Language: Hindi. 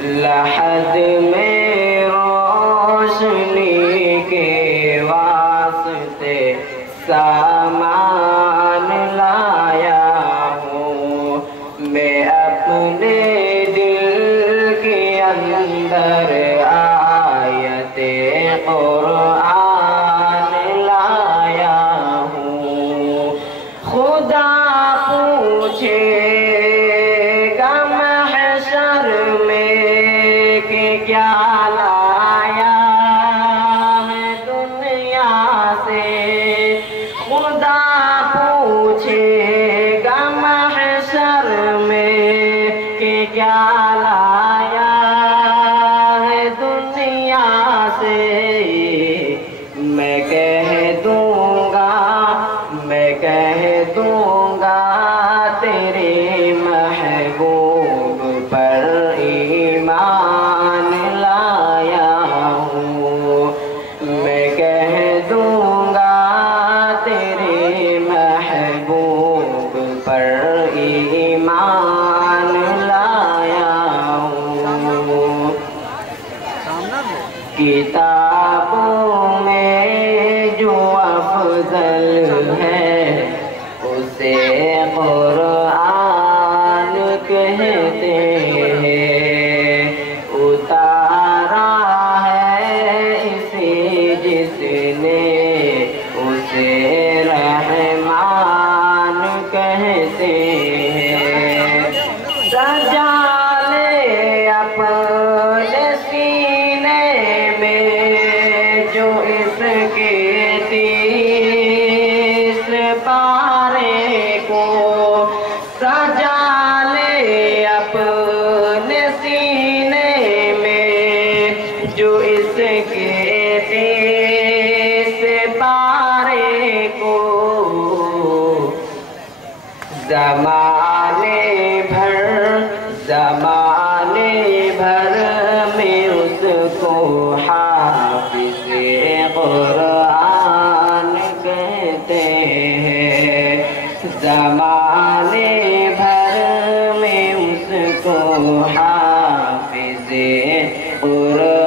लहद में रोशनी के वास्ते सामान लाया हूँ। मैं अपने दिल के अंदर आयते कुरान लाया हूँ। खुदा पूछेगा महशर में कि क्या लाया है दुनिया से। खुदा पूछेगा महशर में कि क्या लाया है दुनिया से। मैं कह दूंगा तेरे महबूब पर ईमान लाया हूँ। मैं कह दूंगा तेरे महबूब पर ईमान लाया हूँ। किताबों में जो अफजल है उसे कुरान कहते हैं। उतारा है इसे जिसने उसे रहमान कहते हैं। सजा ले अपने सीने में जो इसके तीस पारे को। सजा ले अपने सीने में जो इसके तीस पारे को। ज़माने भर में उसको हाफ़िज़े कुरान कहते हैं। ज़माने भर में उसको हाफ़िज़े कुरान